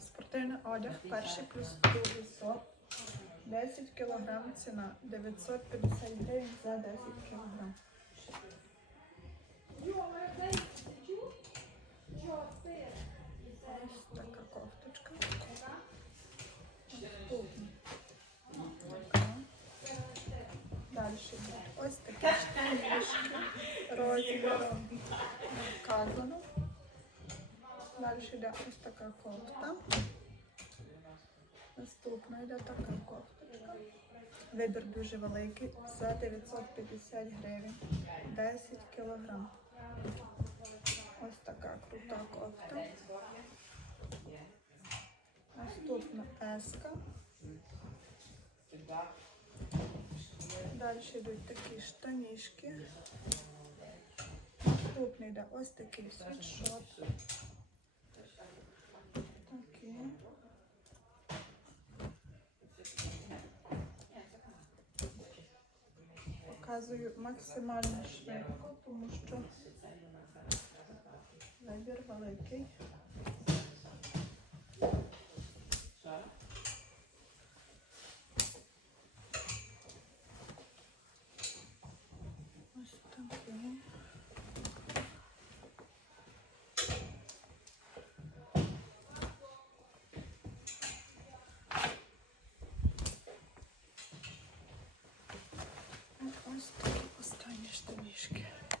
Спортивний одяг, перший плюс другий сорт. 10 кг ціна, 950 гривень за 10 кг. Ось така кофточка. Далі ось такі штанішки розміром вказано. Далі йде ось така кофта. Наступна йде така кофточка. Вибір дуже великий за 950 гривень. 10 кілограм. Ось така крута кофта. Наступна еска. Далі йдуть такі штанішки. Наступний йде ось такий світшот. Такі. Показую максимально швидко, тому що вибір великий. Ось останні штанішки.